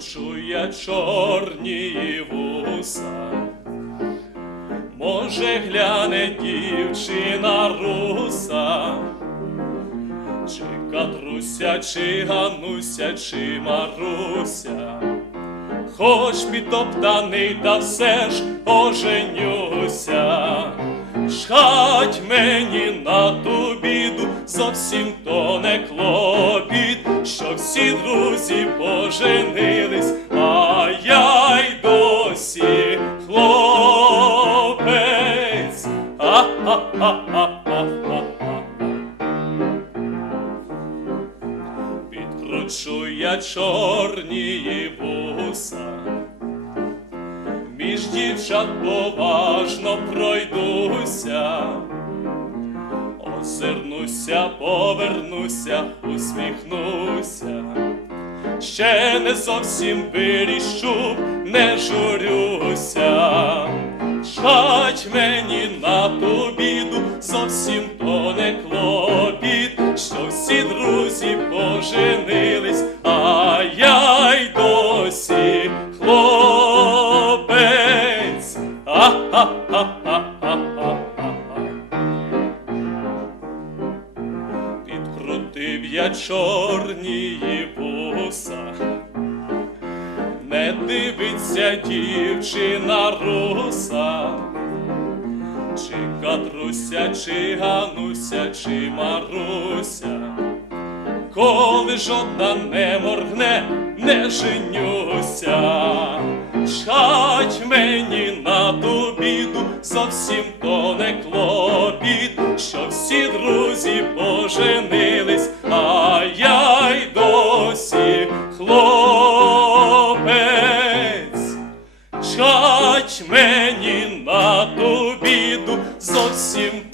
Підкручує чорні вуса. Може, гляне дівчина руса, чи катруся, чи гануся, чи маруся, хоч підтоптаний, та все ж оженюся. Шхать мені на ту біду, зовсім то всі друзі поженились, а я й досі хлопець. А-а-а-а-а-а. Підкручу я чорні вуса, між дівчат поважно пройдуся, озирнуся, повернуся, усміхнуся. Ще не зовсім вирішу, не журюся. Шать мені на ту біду, зовсім то не клопіт, що всі друзі поженились, а я й досі хлопець. Я чорні вуса, не дивиться дівчина руса, чи катруся, чи гануся, чи маруся, коли жодна не моргне, не женюся, Шать мені на ту біду, зовсім то не клопіт, хлопець. Чать мені на ту біду, зовсім.